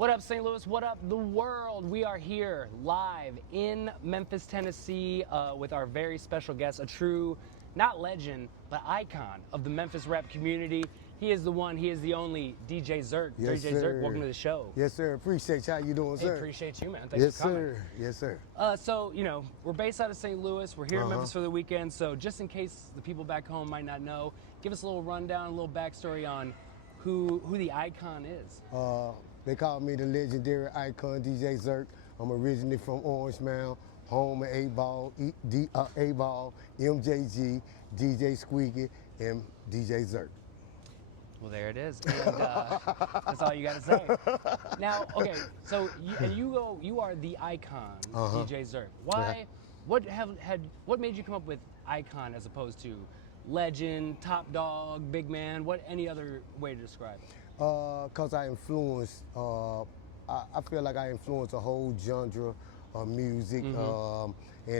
What up, St. Louis? What up, the world? We are here live in Memphis, Tennessee with our very special guest, a true, not legend, but icon of the Memphis rap community. He is the one, he is the only, DJ Zirk. Yes, DJ sir. Zirk, welcome to the show. Yes, sir. Appreciate you. How you doing, Hey, sir? appreciate you, man. Thanks Yes, for coming. sir. Yes, sir. So, you know, we're based out of St. Louis. We're here in Memphis for the weekend. So just in case the people back home might not know, give us a little rundown, a little backstory on who the icon is. They call me the legendary icon, DJ Zirk. I'm originally from Orange Mound, home of A-Ball, A-Ball, MJG, DJ Squeaky, and DJ Zirk. Well, there it is, and that's all you got to say. Now, okay, so you are the icon, DJ Zirk. Why? What made you come up with icon as opposed to legend, top dog, big man? What any other way to describe it? Cause I influenced. I feel like I influenced a whole genre of music, and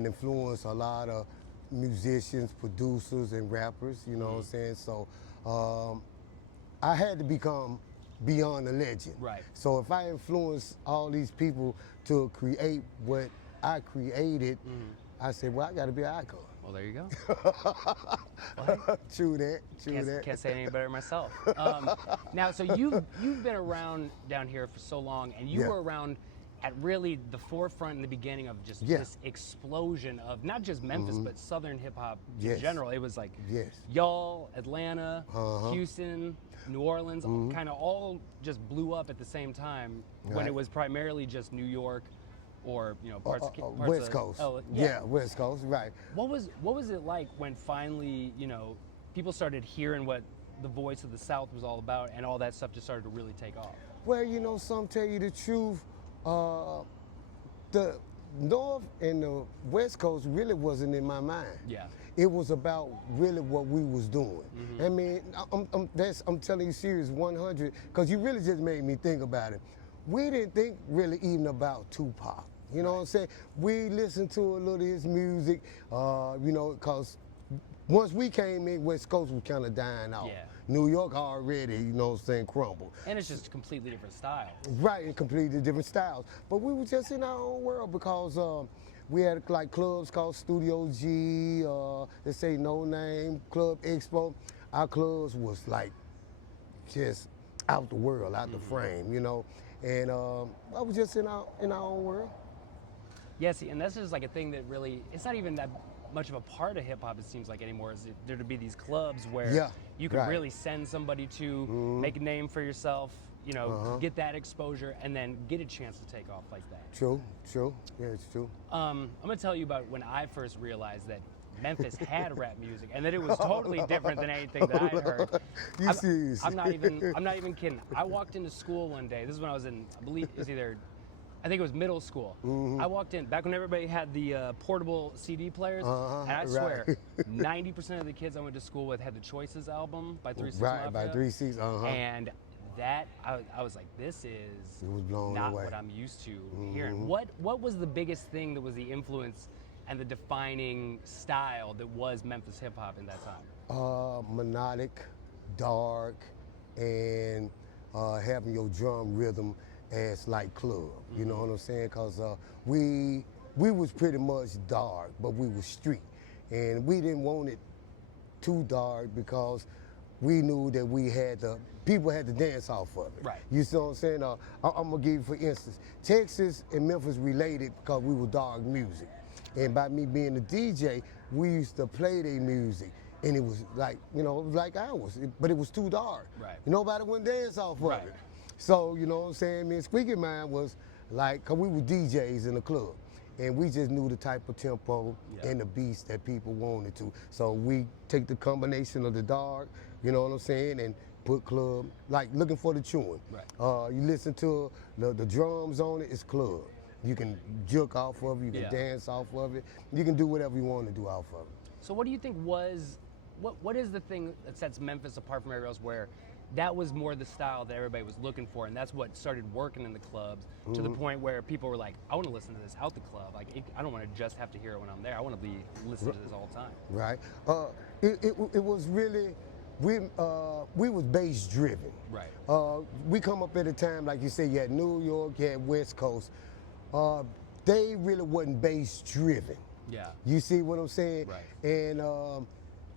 influenced a lot of musicians, producers, and rappers. You know what I'm saying? So. I had to become beyond a legend. Right. So if I influence all these people to create what I created, I said, well, I got to be an icon. Well, there you go. True that. True that. Can't say any better myself. Now, so you've been around down here for so long, and you were around at really the forefront in the beginning of just this explosion of not just Memphis, but Southern hip hop in general. It was like y'all, Atlanta, Houston, New Orleans, kind of all just blew up at the same time when it was primarily just New York or parts of West Coast. Oh, yeah, West Coast, right. What was it like when finally people started hearing what the voice of the South was all about, and all that stuff just started to really take off? Well, some tell you the truth. The North and the West Coast really wasn't in my mind. Yeah. It was about really what we was doing. I mean, I'm telling you serious 100, because you really just made me think about it. We didn't think really even about Tupac. You know what I'm saying? We listened to a little of his music, because once we came in, West Coast was kind of dying out. Yeah. New York already, crumbled. And it's just a completely different style. Right, and completely different styles. But we were just in our own world because we had like clubs called Studio G, let's say No Name, Club Expo. Our clubs was like just out the world, out the frame, And I was just in our own world. Yeah, see, and that's just like a thing that really, it's not even that much of a part of hip hop, it seems like, anymore, is there to be these clubs where you can really send somebody to make a name for yourself, get that exposure, and then get a chance to take off like that. True. Yeah, it's true. I'm gonna tell you about when I first realized that Memphis had rap music, and that it was totally different than anything that I'd heard. You serious? I'm not even kidding. I walked into school one day. This is when I was in, I think it was middle school. I walked in, back when everybody had the portable CD players, and I swear, 90% of the kids I went to school with had the Choices album by 3 6 Mafia. Right, by 3 6, And that, I was like, this is blown not away. what I'm used to hearing. What was the biggest thing that was the influence and the defining style that was Memphis hip-hop in that time? Melodic, dark, and having your drum rhythm as like club, you know what I'm saying? Cause we was pretty much dark, but we was street, and we didn't want it too dark because we knew that people had to dance off of it. Right. You see what I'm saying? I'm gonna give you for instance, Texas and Memphis related because we were dark music, and by me being a DJ, we used to play their music. And it was like, it was like ours, but it was too dark. Right. Nobody would dance off of it. So, you know what I'm saying? Me and Squeaky Man was like, cause we were DJs in the club, and we just knew the type of tempo and the beats that people wanted to. So we take the combination of the dark, you know what I'm saying, and put club, like looking for the tune. Right. You listen to the drums on it, it's club. You can jerk off of it, you can dance off of it, you can do whatever you want to do off of it. So what do you think what is the thing that sets Memphis apart from everywhere else, where that was more the style that everybody was looking for, and that's what started working in the clubs to the point where people were like, I want to listen to this out the club. Like, I don't want to just have to hear it when I'm there. I want to be listening to this all the time. Right. It was really we was bass driven. Right. We come up at a time, like you said, you had New York, you had West Coast. They really wasn't bass driven. Yeah. You see what I'm saying? Right. And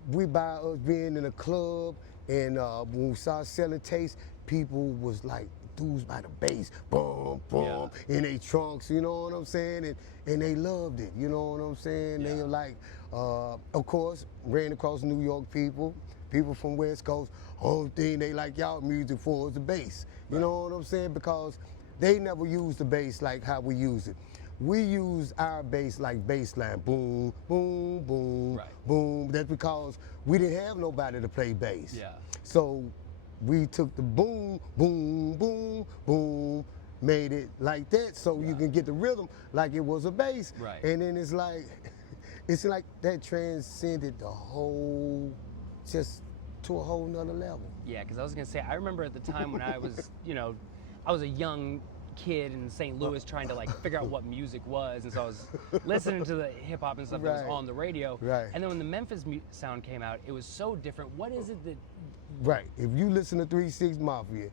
we by us being in a club, and when we started selling tapes, people was like dudes by the bass, boom, boom, in their trunks, you know what I'm saying? And they loved it, you know what I'm saying? Yeah. They were like, of course, ran across New York people from West Coast, only thing they like y'all music for is the bass. You know what I'm saying? Because they never used the bass like how we use it. We use our bass like bass line, boom, boom, boom, boom. That's because we didn't have nobody to play bass. Yeah. So we took the boom, boom, boom, boom, made it like that so you can get the rhythm like it was a bass. Right. And then it's like that transcended the whole, just to a whole nother level. Yeah, because I was gonna say, I remember at the time when I was, I was a young kid in St. Louis trying to like figure out what music was, and so I was listening to the hip hop and stuff that was on the radio. Right. And then when the Memphis sound came out, it was so different. What is it that? Right. If you listen to 3 6 Mafia,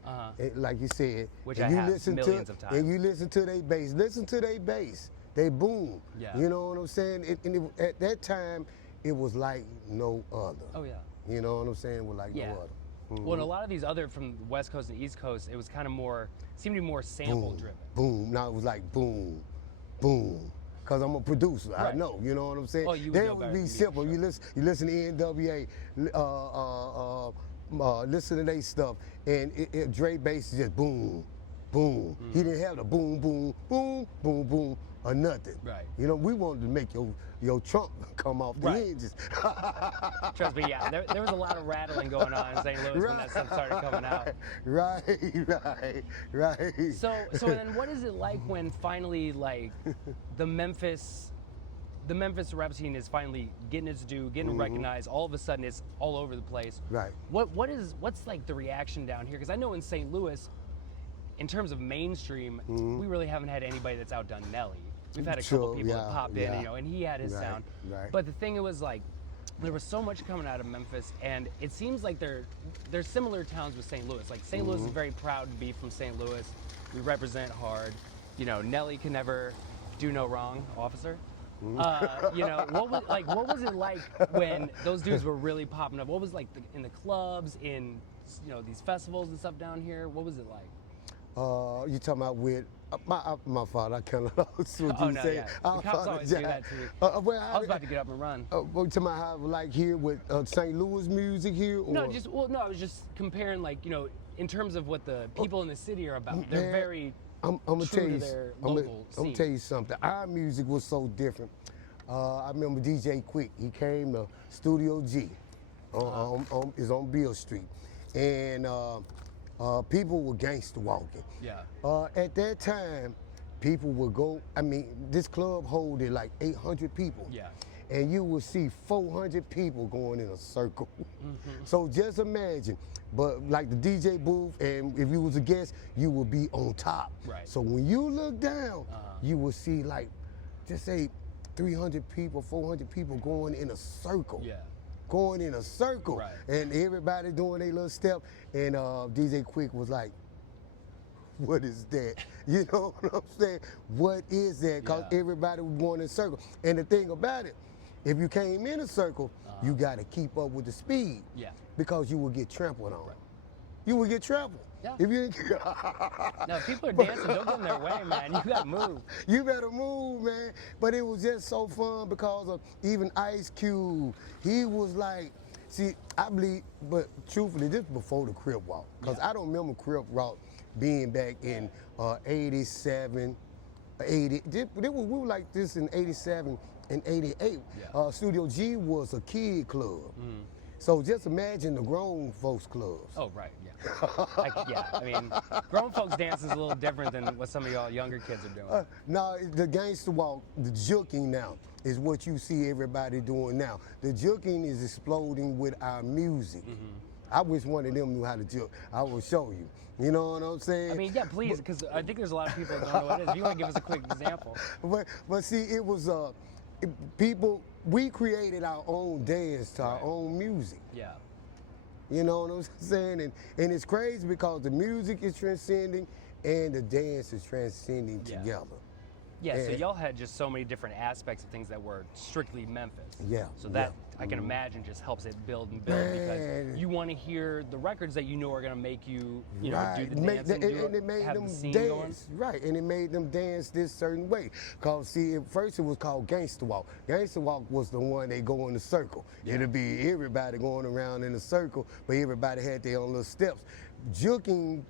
like you said, which and I you have listen millions to, of times, and you listen to their bass, listen to their bass, they boom. Yeah. You know what I'm saying? At that time, it was like no other. Oh yeah. You know what I'm saying? It was like no other. Well, and a lot of these other from the West Coast and East Coast, it was kind of more, seemed to be more sample driven. Boom. Now it was like boom, boom. Cause I'm a producer, I know. You know what I'm saying? Oh, you they would would be simple. Sure. You listen to NWA, listen to their stuff, and Dre bass is just boom, boom. He didn't have the boom, boom, boom, boom, boom, or nothing. Right. You know, we wanted to make your trunk come off the hinges. Trust me, yeah. There was a lot of rattling going on in St. Louis when that stuff started coming out. Right. So then what is it like when finally like the Memphis rap scene is finally getting its due, getting recognized, all of a sudden it's all over the place. Right. What's like the reaction down here? Because I know in St. Louis, in terms of mainstream, we really haven't had anybody that's outdone Nelly. We've had a couple people that popped in, and he had his sound. Right. But the thing was like, there was so much coming out of Memphis, and it seems like there's similar towns with St. Louis. Like St. Louis is very proud to be from St. Louis. We represent hard. Nelly can never do no wrong, officer. What was it like when those dudes were really popping up? What was like in the clubs, in these festivals and stuff down here? What was it like? You talking about with my father? I kind of lost what you said. Yeah. The cops always do that to me. I was about to get up and run. What you talking about how like here with St. Louis music here? Or? No, I was just comparing like in terms of what the people in the city are about. They're very I'm gonna tell you. Their local I'm gonna tell you something. Our music was so different. I remember DJ Quick. He came to Studio G, is on Beale Street, and people were gangster walking. Yeah. At that time, people would go. I mean, this club holded like 800 people. Yeah. And you would see 400 people going in a circle. So just imagine. But like the DJ booth, and if you was a guest, you would be on top. Right. So when you look down, you will see like, just say 300 people, 400 people going in a circle. Yeah. Going in a circle. Right. And everybody doing their little step. And DJ Quick was like, what is that? You know what I'm saying? What is that? Because everybody was going in a circle. And the thing about it, if you came in a circle, you got to keep up with the speed. Yeah. Because you will get trampled on. You will get trampled. Yeah. If you No, if people are dancing, don't get in their way, man. You got to move. You better move, man. But it was just so fun because of even Ice Cube. He was like, see, I believe, but truthfully, this before the Crip Walk. Because I don't remember Crip Walk being back in 87, 80. We were like this in 87 and 88. Yeah. Studio G was a kid club. So just imagine the grown folks clubs. Oh, right, yeah. I mean, grown folks dance is a little different than what some of y'all younger kids are doing. No, the gangster walk, the juking now, is what you see everybody doing now. The juking is exploding with our music. I wish one of them knew how to juke. I will show you. You know what I'm saying? I mean, yeah, please, because I think there's a lot of people that don't know what it is. If you want to give us a quick example. But see, it was people. We created our own dance to our own music. Yeah. You know what I'm saying? And it's crazy because the music is transcending and the dance is transcending together. Yeah, so y'all had just so many different aspects of things that were strictly Memphis. Yeah. So that I can imagine just helps it build and build because you want to hear the records that you know are going to make you, you know, do the dance and it made have them the scene dance, going. right? And it made them dance this certain way. Cause see, at first it was called gangster walk. Gangster walk was the one they go in a circle. It'd be everybody going around in a circle, but everybody had their own little steps. Juking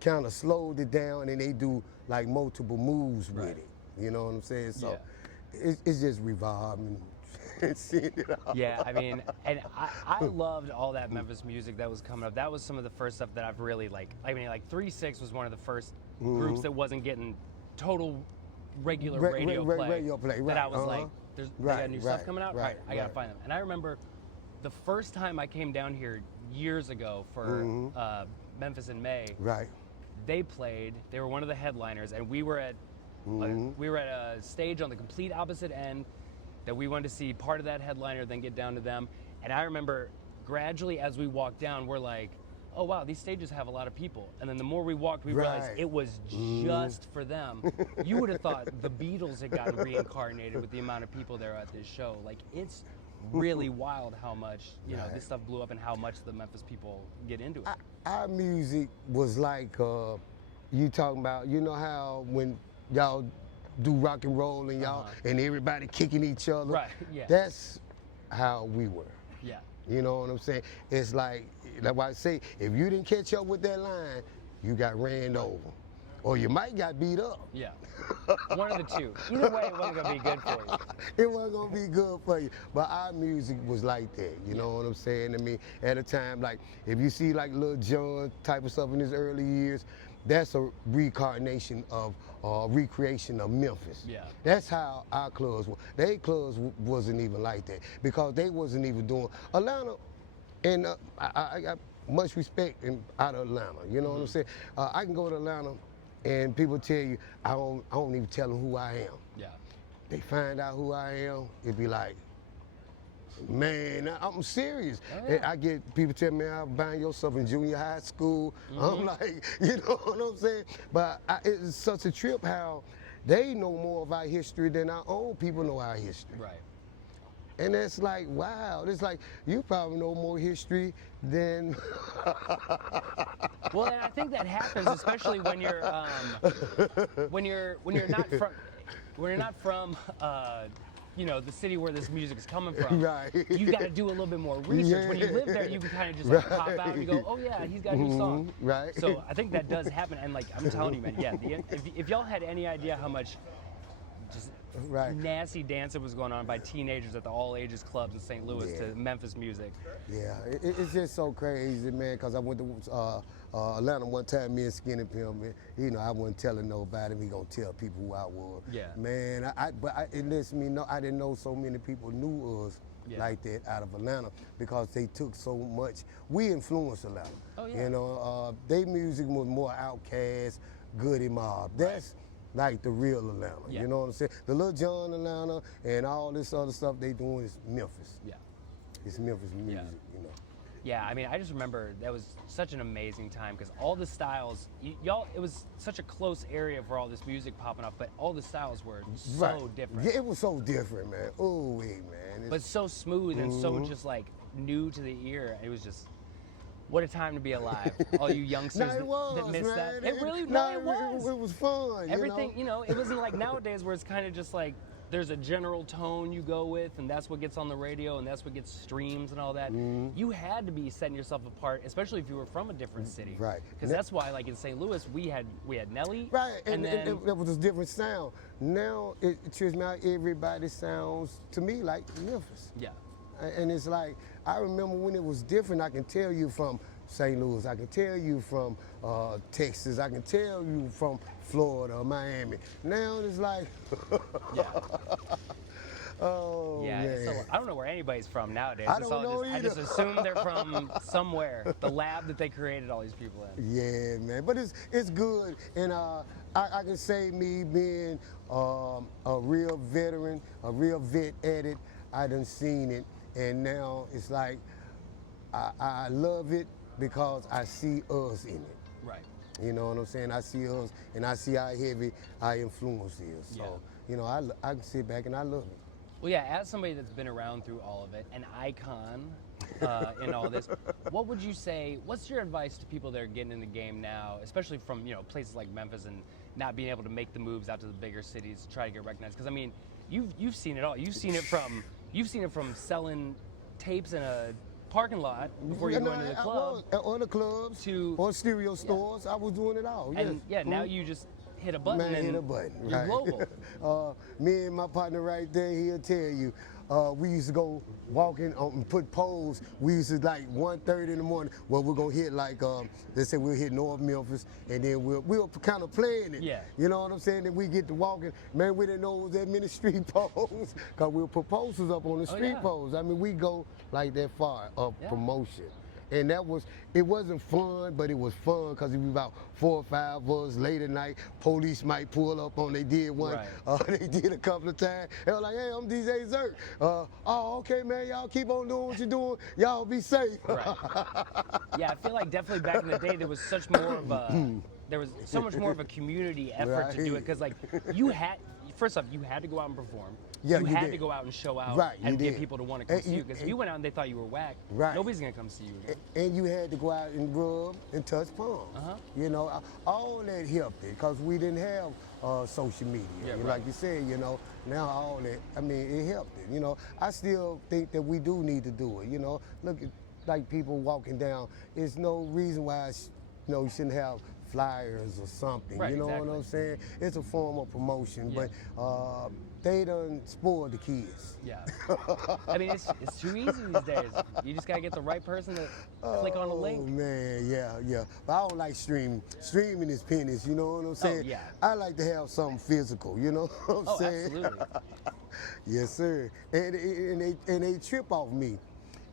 kind of slowed it down, and they do like multiple moves with it. You know what I'm saying? So it's just reviving and seeing it all. Yeah, I mean, and I loved all that Memphis music that was coming up. That was some of the first stuff that I've really like. I mean, like 3-6 was one of the first groups that wasn't getting total regular radio play. That I was like, they got new stuff coming out? Right, I gotta find them. And I remember the first time I came down here years ago for Memphis in May, they played, they were one of the headliners, and we were at a stage on the complete opposite end that we wanted to see part of that headliner, then get down to them. And I remember gradually as we walked down, we're like, oh wow, these stages have a lot of people. And then the more we walked, we realized it was just for them. You would have thought the Beatles had gotten reincarnated with the amount of people there at this show. Like, it's really wild how much, you know, this stuff blew up and how much the Memphis people get into it. Our music was like, you talking about, you know how when y'all do rock and roll and y'all and everybody kicking each other. Right, yeah. That's how we were. Yeah. You know what I'm saying? It's like, that's why I say, if you didn't catch up with that line, you got ran over. Or you might got beat up. Yeah. One of the two. Either way, it wasn't gonna be good for you. It wasn't gonna be good for you. But our music was like that, you know what I'm saying? I mean, at a time, like, if you see like Lil Jon type of stuff in his early years, that's a reincarnation of, recreation of Memphis. Yeah. That's how our clubs were. Their clubs wasn't even like that because they wasn't even doing, Atlanta, and I got much respect out of Atlanta, you know what I'm saying? I can go to Atlanta and people tell you, I don't even tell them who I am. Yeah. They find out who I am, it'd be like, man, I'm serious. And I get people tell me, I'm buying yourself in junior high school. I'm like, you know what I'm saying? But it's such a trip how they know more of our history than our own people know our history. Right. And it's like, wow, it's like, you probably know more history than... Well, and I think that happens, especially when you're not from you know, the city where this music is coming from. Right. You got to do a little bit more research. When you live there, you can kind of just like pop out and you go, oh yeah, he's got a new song. Right. So I think that does happen, and like I'm telling you, man, yeah. If y'all had any idea how much just nasty dancing was going on by teenagers at the all ages clubs in St. Louis to Memphis music. Yeah, it's just so crazy, man, because I went to Atlanta one time, me and Skinny Pimp, man, you know, I wasn't telling nobody, we gonna tell people who I was. Yeah. Man, it lets me know, I didn't know so many people knew us like that out of Atlanta because they took so much, we influenced Atlanta. Oh, yeah. You know, their music was more Outkast, Goody Mob. That's like the real Atlanta, you know what I'm saying? The Lil Jon Atlanta and all this other stuff they doing is Memphis. Yeah. It's Memphis music, you know. Yeah, I mean, I just remember that was such an amazing time because all the styles, y'all, it was such a close area for all this music popping up, but all the styles were so different. Yeah, it was so different, man. Oh, man. But so smooth and so just like new to the ear. It was just, what a time to be alive. All you youngsters that missed that. It really was. It was fun. Everything, you know, it wasn't like nowadays where it's kind of just like, there's a general tone you go with, and that's what gets on the radio, and that's what gets streams and all that. You had to be setting yourself apart, especially if you were from a different city. Right. Because that's why, like in St. Louis, we had Nelly. Right, and then it was a different sound. Now, everybody sounds, to me, like Memphis. Yeah. And it's like, I remember when it was different, I can tell you from St. Louis, I can tell you from Texas, I can tell you from Florida or Miami. Now it's like, oh, man. So I don't know where anybody's from nowadays. I don't know either. I just assume they're from somewhere, the lab that they created all these people in. Yeah, man, but it's good, and I can say me being a real veteran, a real vet at it, I done seen it, and now it's like, I love it because I see us in it. Right. You know what I'm saying? I see us, and I see how heavy our influence is. So, you know, I can sit back and I love it. Well, yeah, as somebody that's been around through all of it, an icon in all this, what would you say, what's your advice to people that are getting in the game now, especially from, you know, places like Memphis and not being able to make the moves out to the bigger cities to try to get recognized? Because, I mean, you've seen it all. You've seen it from selling tapes in a parking lot before you go into the club. Or the clubs, or stereo stores. I was doing it all. And now you just hit a button and hit a button. You're global. Me and my partner right there, he'll tell you, we used to go walking and put poles. We used to like 1:30 in the morning. Well, we're gonna hit like they say we'll hit North Memphis, and then we'll kind of playing it. Yeah. You know what I'm saying? Then we get to walking. Man, we didn't know it was that many street poles, cause we'll put posters up on the street poles. I mean, we go like that far of promotion. And it wasn't fun, but it was fun because it was about 4 or 5 of us late at night. Police might pull up on, they did one, they did a couple of times. They were like, hey, I'm DJ Zirk. Oh, okay, man, y'all keep on doing what you're doing. Y'all be safe. Right. Yeah, I feel like definitely back in the day there was such more of a, there was so much more of a community effort to do it because like first off, you had to go out and perform. Yeah, you had to go out and show out and get people to want to come see you. Because if you went out and they thought you were whack, nobody's going to come see you again. And you had to go out and rub and touch palms. You know, all that helped it because we didn't have social media. Like you said, you know, now all that, I mean, it helped it. You know, I still think that we do need to do it. You know, look at like people walking down. There's no reason why, you shouldn't have flyers or something. You know what I'm saying? It's a form of promotion, but they done spoiled the kids. Yeah. I mean, it's too easy these days. You just gotta get the right person to click on the link. Oh man, yeah. But I don't like streaming. Streaming is pennies, you know what I'm saying? Oh, yeah. I like to have something physical, you know what I'm saying? Absolutely. Yes, sir. And they trip off me.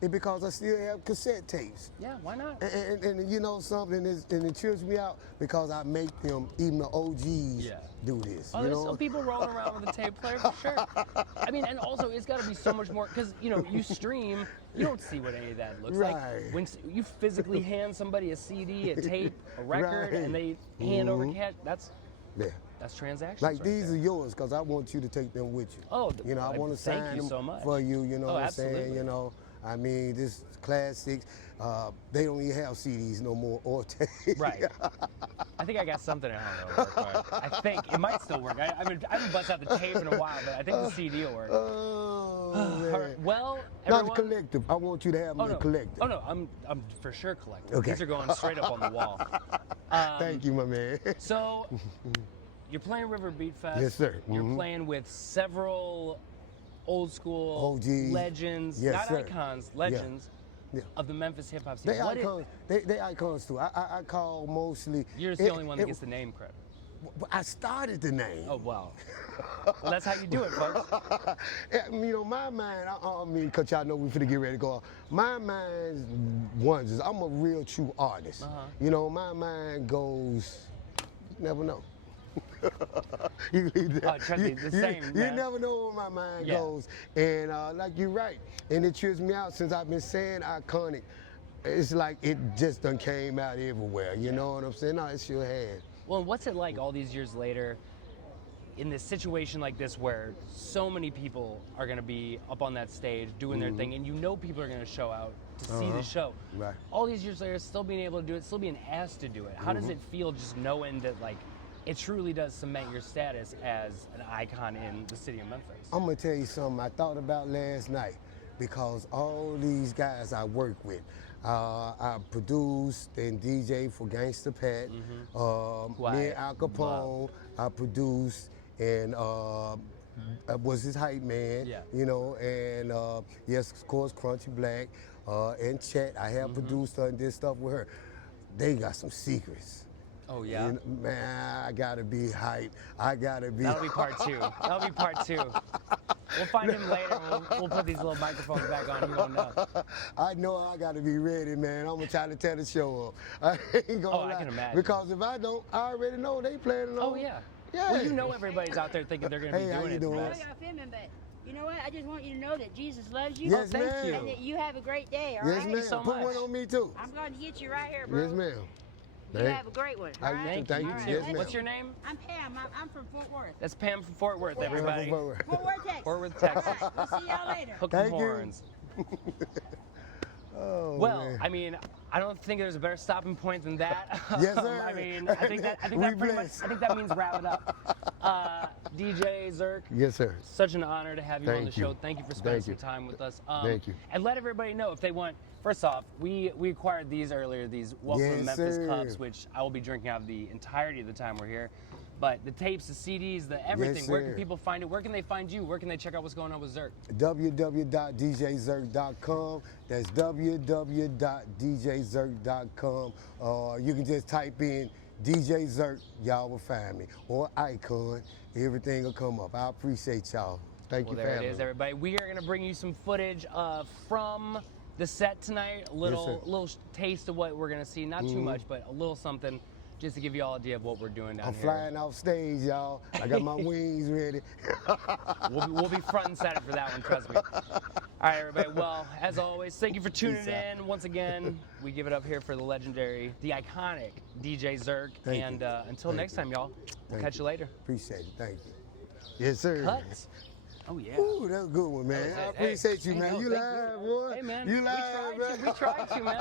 It's because I still have cassette tapes. Yeah, why not? And you know something, and it trips me out because I make them, even the OGs, do this. Oh, there's still people rolling around with a tape player for sure. I mean, and also it's got to be so much more because you stream, you don't see what any of that looks like. When you physically hand somebody a CD, a tape, a record, and they hand over cash, that's transactions. Like these are yours because I want you to take them with you. Oh, I want to sign them so much. for you. You know what I'm absolutely. saying? You know. I mean, this classics, they don't even have CDs no more or tapes. Right. I think I got something at home that'll work. I think it might still work. I haven't busted out the tape in a while, but I think the CD will work. Oh, man. Right. Well, not collective. I want you to have them collective. Oh no, I'm for sure collective. Okay. These are going straight up on the wall. Thank you, my man. So, you're playing Riverbeat Fest. Yes, sir. You're playing with several old school OGs. Legends, not icons, legends of the Memphis hip-hop scene. They icons too. I call mostly. You're just the only one that gets the name credit. I started the name. Oh, wow. Well, that's how you do it, folks. You know, my mind, I mean, because y'all know we finna get ready to go off. My mind wonders. I'm a real true artist. You know, my mind goes, you never know. You never know where my mind goes. And like you're right. And it trips me out since I've been saying iconic. It's like it just done came out everywhere. You know what I'm saying? No, it sure has. Well, what's it like all these years later in this situation like this where so many people are going to be up on that stage doing their thing and people are going to show out to see the show. Right. All these years later, still being able to do it, still being asked to do it. How does it feel just knowing that like it truly does cement your status as an icon in the city of Memphis? I'm going to tell you something I thought about last night because all these guys I work with, I produced and DJ for Gangsta Pat, me and Al Capone, I produced and was his hype man, you know, and yes, of course, Crunchy Black and Chet, I have produced her and did stuff with her. They got some secrets. Oh, yeah? Man, I gotta be hype. That'll be part two. That'll be part two. We'll find him later. We'll put these little microphones back on. You won't know. I know I gotta be ready, man. I'm gonna try to tear the show up. I ain't gonna lie. I can imagine. Because if I don't, I already know they planning on. Oh, yeah. Well, you know everybody's out there thinking they're gonna be doing it. How you doing? How y'all feeling, but You know what? I just want you to know that Jesus loves you. Yes, thank ma'am. you. And that you have a great day, all Yes, right? ma'am. so Put much. one on me too. I'm going to get you right here, bro. Yes, ma'am. You have a great one, all right? Thank you. All right, Yes, let's- ma'am. What's your name? I'm Pam. I'm from Fort Worth. That's Pam from Fort Worth, Yeah. everybody. Fort Worth, Texas. Fort Worth, All Texas. right, we'll see y'all later. Hook Thank 'em you. horns. Oh, Well, man. I mean, I don't think there's a better stopping point than that. Yes, sir. I mean, I think that We pretty much, blessed. I think that means wrap it up. DJ Zirk, Yes, sir. such an honor to have you on the Thank you. show. Thank you for spending Thank some you. time with us. Thank you. And let everybody know if they want. First off, we acquired these earlier, these Welcome to Yes, Memphis sir. cups, which I will be drinking out of the entirety of the time we're here. But the tapes, the CDs, the everything. Yes, Where can sir. people find it? Where can they find you? Where can they check out what's going on with Zirk? www.djzirk.com. That's www.djzirk.com. You can just type in DJ Zirk, y'all will find me. Or Icon, everything will come up. I appreciate y'all. Thank Well, you, there it family. is, everybody. We are going to bring you some footage from the set tonight. A sir. little taste of what we're going to see. Not too much, but a little something just to give you all an idea of what we're doing down I'm here. flying off stage, y'all. I got my wings ready. We'll be front and center for that one, trust me. All right, everybody. Well, as always, thank you for tuning Peace out. in. Once again, we give it up here for the legendary, the iconic DJ Zirk. Thank and you. Until Thank next you. time, y'all, we'll Thank catch you later. Appreciate it. Thank you. Yes, sir. Cut. Oh, yeah. Ooh, that's a good one, man. I Hey, appreciate you, hey, man. no, You thank live, boy. Hey, man. You live, We tried to, man.